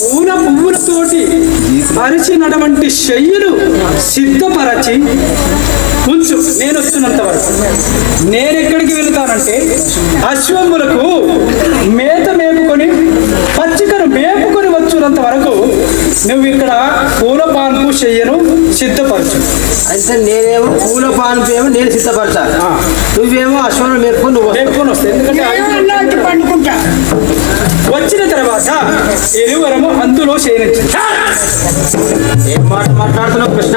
పూల పువ్వులతోటి పరిచినటువంటి శయ్యులు సిద్ధపరచి ఉంచు. నేను వచ్చినంత వరకు. నేను ఎక్కడికి వెళ్తానంటే అశ్వములకు మేత మేపుకొని పచ్చికను మేపుకొని వచ్చున్నంత వరకు నువ్వు ఇక్కడ పూల పాన్పు శయ్యను సిద్ధపరచు. అంటే నేనేమో పూల పాన్పు ఏమో నేను సిద్ధపరచాలి. ఆ. నువ్వేమో అశ్వరం మేపుకొని నువ్వు. మేపుకొని వస్తే ఎందుకంటే పండుకుంటా. వచ్చిన తర్వాత ఇరువరము అందులో చేయనిచ్చు ఏం మాట మాట్లాడుతున్నావు కృష్ణ?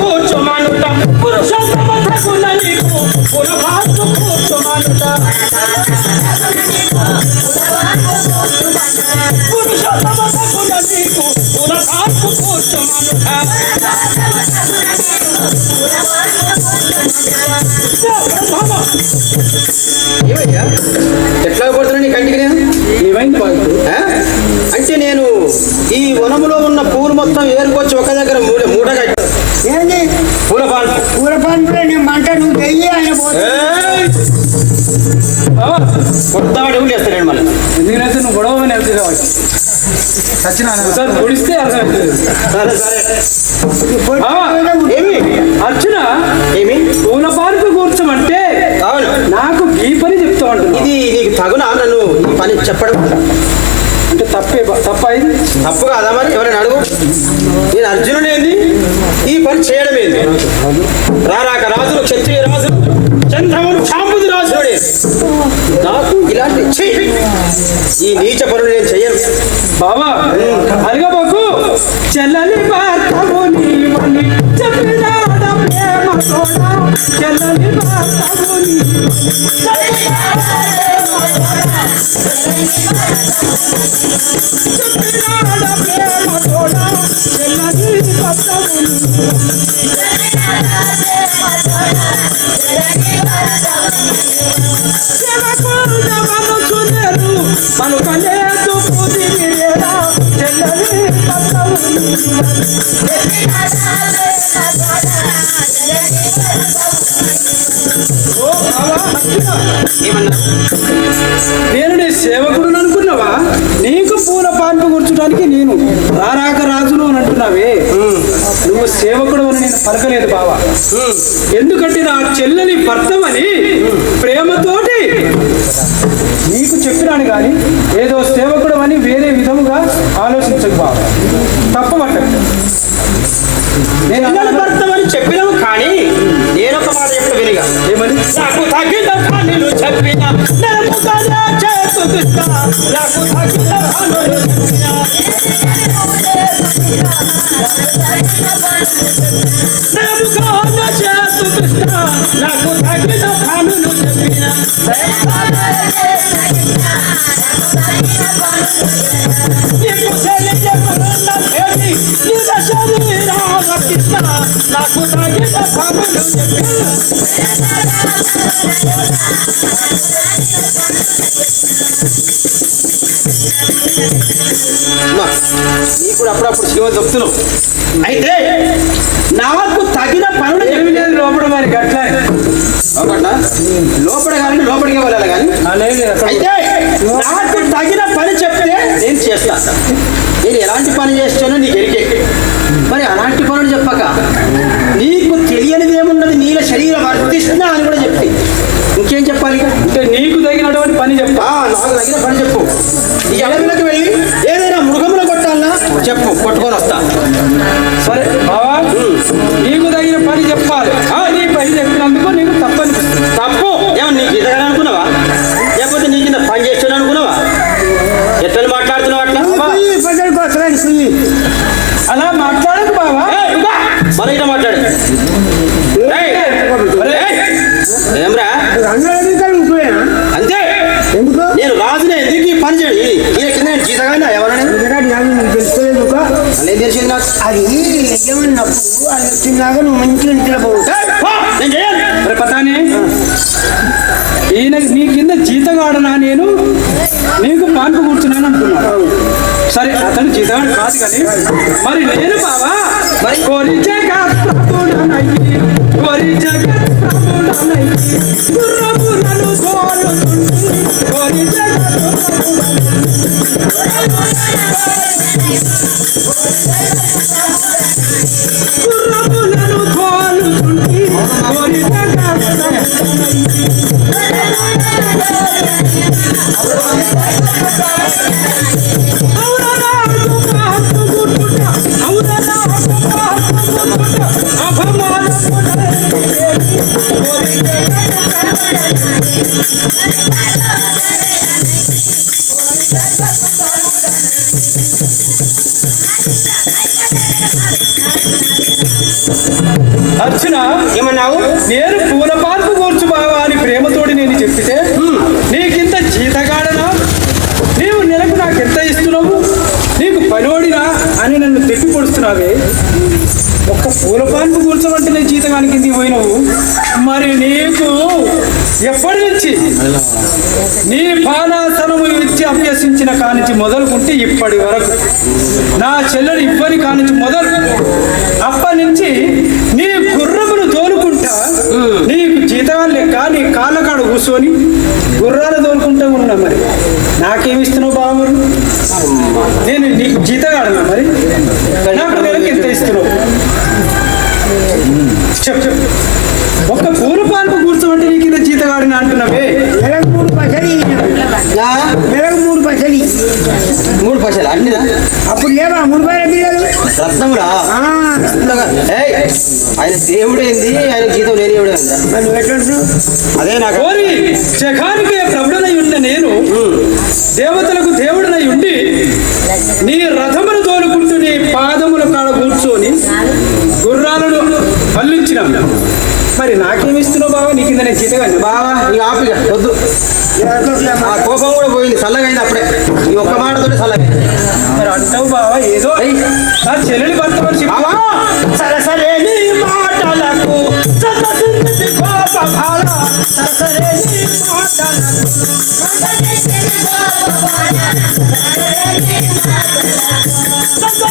కూర్చోమానుట. పురుషోత్తమ నీకు కూర్చోమానుట. పురుషోత్తమ నీకు కూర్చోమానుట. ఎట్లా కొడుతున్నా నీ కంటికి నేను? ఏమైంది? అంటే నేను ఈ వనములో ఉన్న పూలు మొత్తం ఏరుకొచ్చి ఒక దగ్గర మూడ మూటగా ఏంది? పూల పాన్పు. కూర పండులో నేను మంట నువ్వు వెయ్యి ఆయన! కొత్త అడుగులు వేస్తాను మళ్ళీ? ఎందుకంటే నువ్వు గొడవ వెళ్తే కాబట్టి. సార్ పొడిస్తే సరే సరే ఏమి? అర్జున ఏమి? పూల పార్కు కూర్చోమంటే అవును. నాకు ఈ పని చెప్తా ఉంటున్నా ఇది నీకు తగునా? నన్ను ఈ పని చెప్పడం? అంటే తప్పే తప్ప అయింది తప్పు కాదా మరి? ఎవరైనా అడుగు. నేను అర్జునుడు ఏంది? ఈ పని చేయడం ఏంది? రారాక రాజులు క్షత్రియ రాజులు చంద్రముడు చాంపుది రాజుడే నాకు? ఇలాంటి! ఈ నీచ పనులు నేను చెయ్యను బాబా అదిగా బాకు చెల్లని భర్తవు నీవని చెప్పినాడ ప్రేమ తోడా చెల్లని భర్తవు నీవని చెప్పినాడ ప్రేమ తోడా చెల్లని భర్తవు నీవని శివకుండ నేను నీ సేవకుడు అనుకున్నావా? నీకు పూల పాన్పు కూర్చోడానికి నేను రారాక రాజును అని అంటున్నావే. నువ్వు సేవకుడు అని నేను పలకలేదు బావా. ఎందుకంటే నా చెల్లెని భర్తమని ప్రేమతోటి నీకు చెప్పినాను కానీ ఏదో సేవకుడు అని వేరే విధముగా ఆలోచించకు బావా. తప్పబట్టకు నేను భర్తమని కానీ నేనొక మాట చెప్తా వినిగా ఏమని? నాకు తగిన పనులు చెప్పిన నరముగానే చేతుకుతా నాకు తగిన పనులు చెప్పిన. కూడా అప్పుడప్పుడు శివ చెప్తున్నావు. అయితే నాకు తగిన పనులు ఏమి లేదు లోపల మరి గట్ల. లోపల లోపల కానీ లోపలికి వెళ్ళాలి కానీ. అయితే నాకు తగిన పని చెప్తే నేను చేస్తా నేను ఎలాంటి పని చేస్తానో నీకు ఎరికే మరి అలాంటి పనులు చెప్పక. శరీరం వర్తిస్తున్నా అని కూడా చెప్తే. ఇంకేం చెప్పాలి? అంటే నీకు తగినటువంటి పని చెప్తా ఆ, నాకు తగిన పని చెప్పు. ఈ అడవిలోకి వెళ్ళి ఏదైనా మృగముల కొట్టాలన్నా చెప్పు కొట్టుకొని వస్తా. అది వచ్చిందాక నువ్వు మంచిగా ఇంట్లో మరి పతానే. ఈయన నీ కింద జీతగాడనా నేను? నీకు పాన్పు కూర్చున్నాను అనుకున్నాను. సరే అతను జీతగాడు కాదు కానీ మరి నేను బావా? మరి కోరి జగత్ అర్చన! ఏమన్నావు? నేను పూల పార్పు కూర్చు బావా అని ప్రేమతోటి నేను చెప్పితే నీకింత జీతగాడనా? నీవు నెలకు నాకు ఎంత ఇస్తున్నావు? నీకు పనోడినా అని నన్ను తెప్పి పొడుస్తున్నావే. ఒక్క పూల పాన్పు కూర్చోమంటే నేను జీతగానికి పోయినావు? మరి నీకు ఎప్పటి నుంచి? నీ పానాసనము ఇచ్చి అభ్యసించిన కానించి మొదలుకుంటే ఇప్పటి వరకు. నా చెల్లెలు ఇవ్వని కానించి మొదలు. అప్పటి నుంచి నీ గుర్రమును తోలుకుంటా నీకు జీతగాలు లెక్క నీ కాళ్ళ కాడ కూర్చొని గుర్రాలు తోలుకుంటా ఉన్నా మరి. నాకేమిస్తున్నావు బాబు నేను నీకు జీతగాడనా మరి? నాకు నెలకి ఎంత ఇస్తున్నావు? చెప్పు. ఒక్క పూల పాన్పు జీతగాడిన అంటున్నావే మూడు పైసలు నా? నెలకు మూడు పైసలు మూడు పైసలు అన్నిదా? అప్పుడు లేవా? మూడు పైసలు బియ్యాలు రత్నమురా ఆయన దేవుడేంది ఆయన జీతం లేని ఎట్లంటున్నావు అదే నాకు కోరి జగానికి ప్రభుడనై ఉన్న నేను దేవతలకు దేవుడనై ఉండి నీ రథమును తోలుకుంటూ నీ పాదముల కాడ కూర్చొని గుర్రాలను పల్లించిన మరి నాకేమిస్తున్నావు బావా? నీ కింద నేను జీతగాని బావా ఈ ఆపిక వద్దు. ఆ కోపం కూడా పోయింది. చల్లగైంది అప్పుడే. ఈ ఒక్క మాటతోనే చల్లగైంది. మరి అంటావు బావా ఏదో నా చెల్లెలి భర్త మనిషి. బావా! నీ మాటలకు నీ మాటలకు.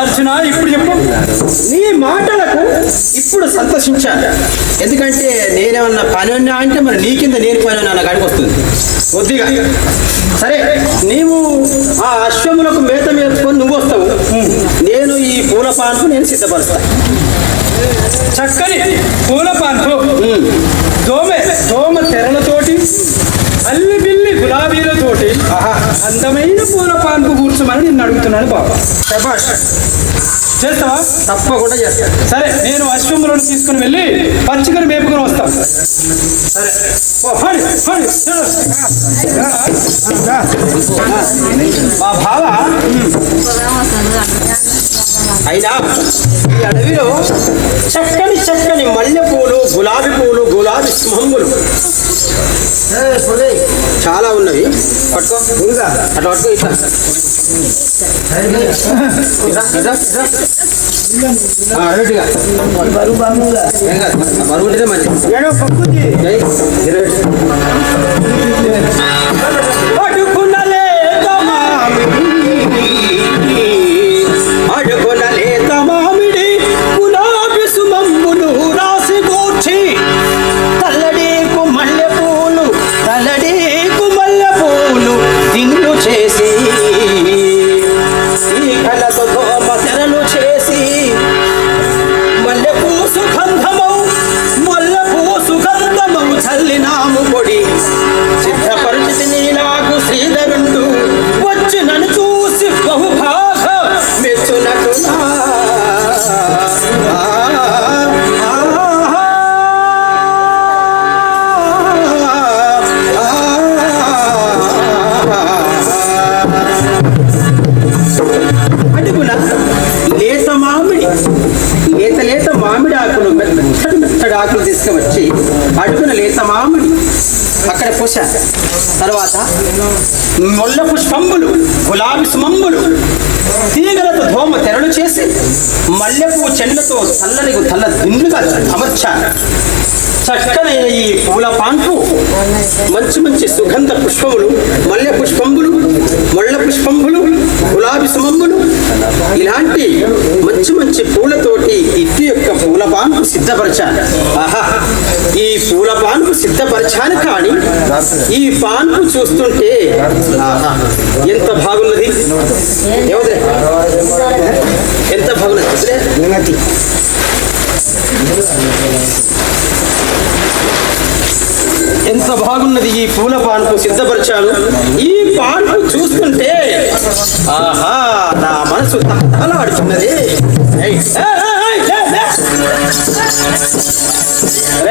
అర్జున ఇప్పుడు చెప్పు. నీ మాటలకు ఇప్పుడు సంతోషించాను ఎందుకంటే నేనేమన్నా పని ఉన్నా అంటే మరి నీ కింద నేను పని ఉన్నా నాకు వస్తుంది. కొద్దిగా. సరే నీవు ఆ అశ్వములకు మేత మేర్చుకొని నువ్వు వస్తావు. నేను ఈ పూల పాలకు నేను సిద్ధపరుస్తాను చక్కని పూల పాన్పు దోమె దోమ తెరలతోటి అల్లి బిల్లి గులాబీలతోటి అందమైన పూల పాన్పు కూర్చోమని నిన్ను అడుగుతున్నాను బాబా. చేస్తావా? తప్పకుండా చేస్తాను సరే నేను అశ్వములను తీసుకుని వెళ్ళి పచ్చికని మేపుకొని వస్తాను సరే. మా భావ అయినా ఈ అడవిలో చక్కని చక్కని మల్లె పూలు గులాబీ పూలు గులాబీ సింహములు. చాలా ఉన్నవి పట్టుకో. అట్లా పట్టుకో ఇట్లా ఇట్లా, ఇట్లా, లేత మామిడి ఆకులు తీసుకువచ్చి అడుగున లేత మామిడి అక్కడ పోసాను తర్వాత ముళ్ళ పుష్పంబులు గులాబీ సుమంబులు తీగలతో ధోమ తెరలు చేసి మల్లెపూ చెండ్లతో చల్లని తల్ల దిండుగా అమర్చాను చక్కనైన ఈ పూల పాంపు మంచి మంచి సుగంధ పుష్పములు మల్లె పుష్పంబులు ముళ్ళ పుష్పంబులు గులాబీ సుమంబులు ఇలాంటి మంచి మంచి పూలతోటి ఇటు యొక్క పూల పాన్పు సిద్ధపరచాను ఆహా ఈ పూల పాన్పు సిద్ధపరచాను కానీ ఈ పాన్పు చూస్తుంటే ఆహా ఎంత బాగున్నది. ఏమదే ఎంత బాగున్నది. ఎంత బాగున్నది ఈ పూల పాన్పు సిద్ధపరిచాను. ఈ పాన్పు చూస్తుంటే ఆహా నా మనసు.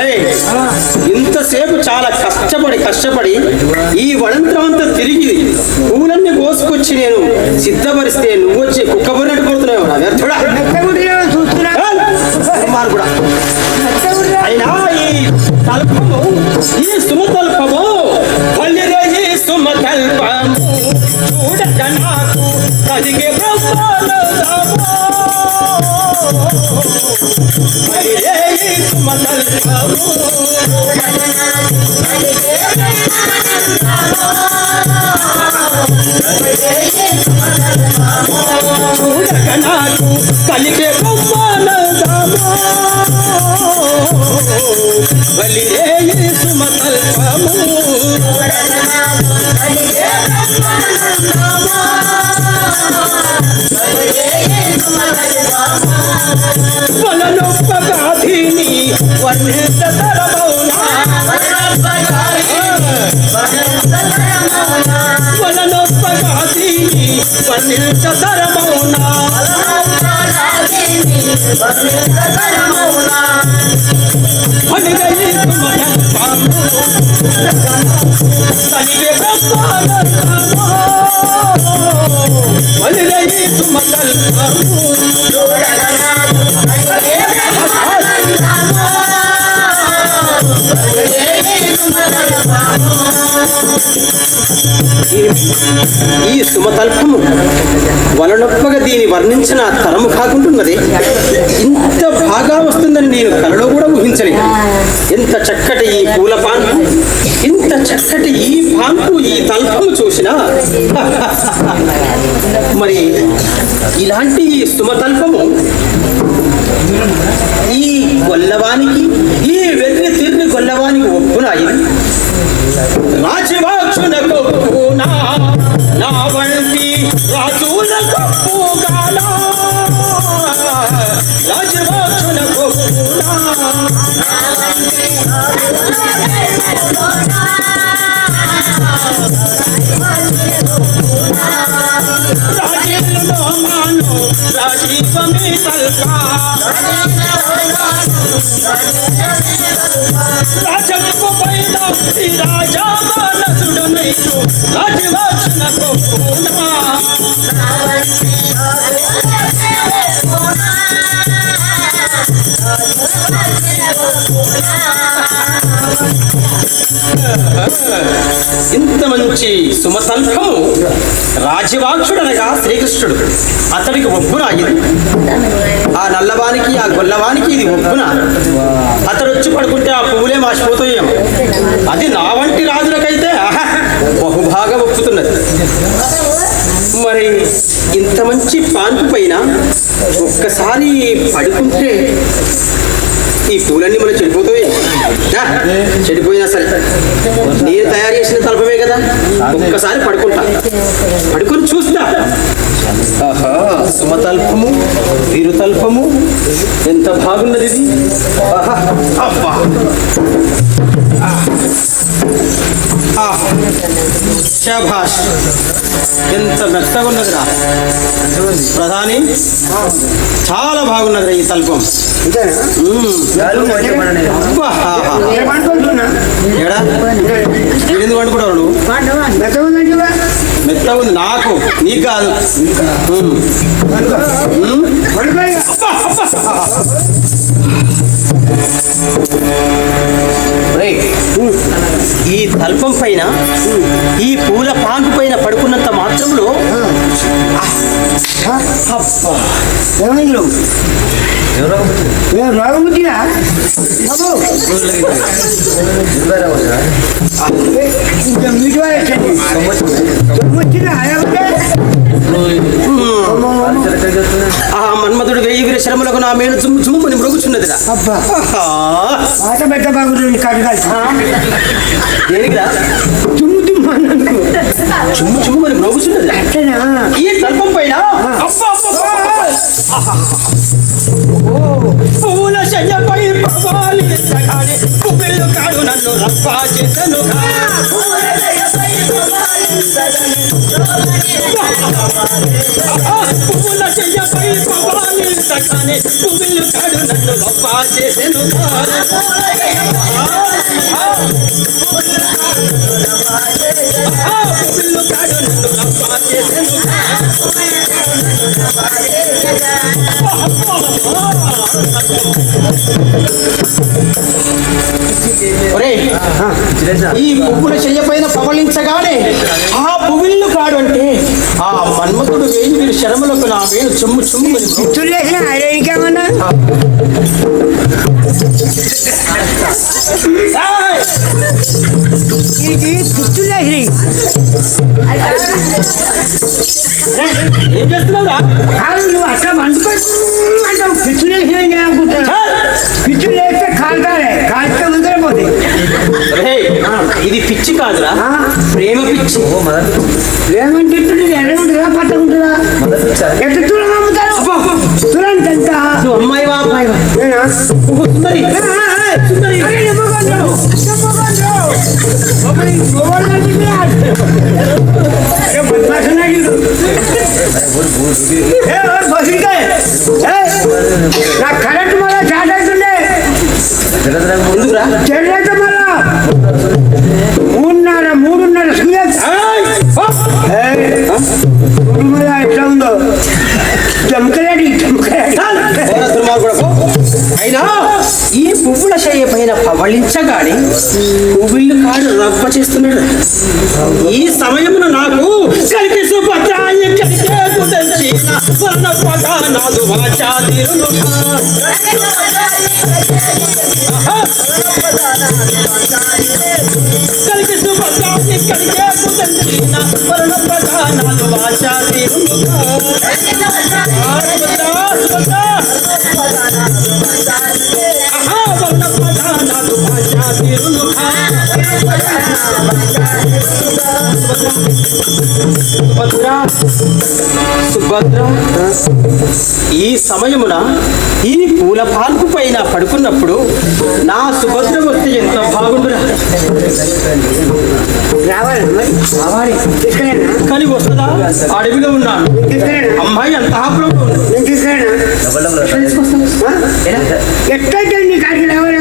ఏయ్, ఇంతసేపు చాలా కష్టపడి కష్టపడి ఈ వనంతం అంతా తిరిగి పూలన్నీ కోసుకొచ్చి నేను సిద్ధపరిస్తే నువ్వు వచ్చి కుక్కబడినట్టు కొడుతున్నావు నా వ్యర్థుడా కూడా. అయినా ఈ తల్పము ఈ ఈ సుమతల్పము చూడక నాకు కలిగే బ్రహ్మానందము నాకు కలిగే బ్రహ్మానందము. బలిరే సుమతల్పము సుమతల్పము వలనొప్పగాధిని ఈ ఈ సుమతల్పము వలనొప్పగా దీని వర్ణించిన తరము కాకుంటున్నది. ఇంత బాగా వస్తుందని నేను కలలో కూడా ఊహించలేదు. ఎంత చక్కటి ఈ పూల పాన్పు ఇంత చక్కటి ఈ పాన్పు ఈ తల్పము చూసినా. మరి ఇలాంటి సుమతల్పము ఈ గొల్లవానికి ఈ వెర్రి తిరిగి గొల్లవానికి ఒప్పునా ఇది. రాజవాక్షునకు నా వంటి రాజులకు పూగాల రాజకు పైన ఈ రాజా బాలసుడు నీకు రాజవాక్షునకు పూనా ఇంత మంచి సుమతల్పము రాజవాక్షుడనగా శ్రీకృష్ణుడు. అతడికి ఒప్పున ఇది? ఆ నల్లవానికి ఆ గొల్లవానికి ఇది ఒప్పున? అతడు వచ్చి పడుకుంటే ఆ పువ్వులే మాసిపోతాయేమో. అది నా వంటి రాజులకైతే ఆహా, బహుభాగా ఒప్పుతున్నది. మరి ఇంత మంచి పాన్పు పైన ఒక్కసారి పడుకుంటే ఈ పూలన్నీ మనం చెడిపోతాయి. చెడిపోయినా సరే. నేను తయారు చేసిన తలపమే కదా. ఒక్కసారి పడుకుంటా. పడుకొని చూస్తా. ఆహా సుమతల్పము వీరుతల్పము ఎంత బాగున్నది ఇది? అబ్బా. శాభాష్ ఎంత మెత్తగా ఉన్నదిరా ప్రధాని చాలా బాగున్నదిరా ఈ తల్పం వండుకుంటావు నువ్వు మెత్తగా ఉంది నాకు నీకు కాదు. అబ్బా, అబ్బా. తల్పం పైన ఈ పూల పాన్పు పైన పడుకున్నంత మాత్రంలో రోగం వచ్చినా ఆ మన్మధుడు వెయ్యి వీర శ్రమలకు నా మేలు చుమ్ము చుమ్ముని మృగుచున్నదిరా. కడగాలి దేనికిరా? అన్నందుకు. చుమ్ము మృగుచున్నదిరా. అట్టనా? ఈ తల్పం పైన? పూల శయ్యపై పవాలి సగాలి, కుబిల్లు కాడు నన్ను రప్పా చేసెను గా. ఆహా, పూల శయ్యపై పవాలి కాడు నన్ను రప్పా చేసెను గా. కాడు నన్ను రప్పా చేసెను గా. ఒరేయ్, ఈ పువ్వుల చెయ్యపైన పవళించగానే ఆ పువ్వులు కాడు అంటే ఆ మన్మథుడు వేయి వీరి శరములకు నా వేలు చెమ్ము చెమ్ము ఇంకేమన్నా? ఇది చేసిన ఏం చేస్తున్నావురా నువ్వు అట్లా పిచ్చులు వేసిన అనుకుంటున్నా. పిచ్చులు వేస్తే కాలుతాలే కాల్స్తే ముందర పోతే. ఒరేయ్, ఇది పిచ్చి కాదురా. ప్రేమ పిచ్చి. ఏమంటే ఇప్పుడు ఎర్ర ఉంటుందా పట్ట ఉంటుందా పవళించగానే పువ్వులు కాడు రప్ప చేస్తున్నాడు. ఈ సమయమున నాకు కలిపి సుభద్రాయ సుభద్రాయ కుదంచిన వర్ణ సుభద్ర సుభద్ర ఈ సమయమున ఈ పూల పాల్పు పైన పడుకున్నప్పుడు నా సుభద్ర వస్తే ఎంత బాగుండురా. రావాలి. కానీ వస్తుందా? అడవిలో ఉన్నాను. అమ్మాయి ఎట్లయితే నీ కాడికి రావాలి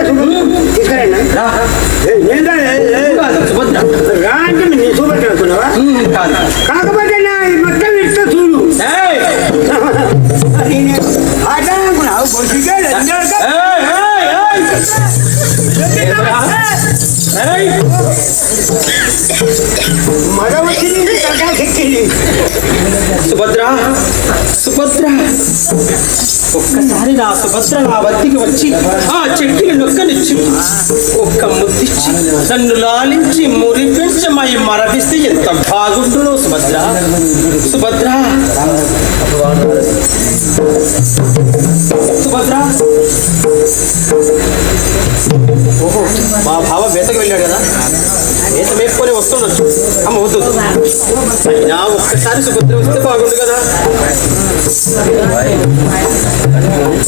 ఏ, కాదు సుభద్ర. రా అంటే అనుకున్నావా కాకపోతే నా మొత్తం ఇస్తా చూడు. ఆట అనుకున్నావు మగ వచ్చింది సుభద్ర సుభద్ర. ఒక్కసారి నా సుభద్ర నా వద్దకి వచ్చి ఆ చెట్టుని నొక్కనిచ్చి ఒక్క ముద్దిచ్చి నన్ను లాలించి మురిపించమై మరపిస్తే ఎంత బాగుంటుందో సుభద్ర. సుభద్ర. సుభద్ర. ఓహో మా బావ వేతకు వెళ్ళాడు కదా. వేత మేపుకొని వస్తుండొచ్చు. అమ్మ వద్దు. అయినా ఒక్కసారి సుభద్ర వస్తే బాగుండు కదా.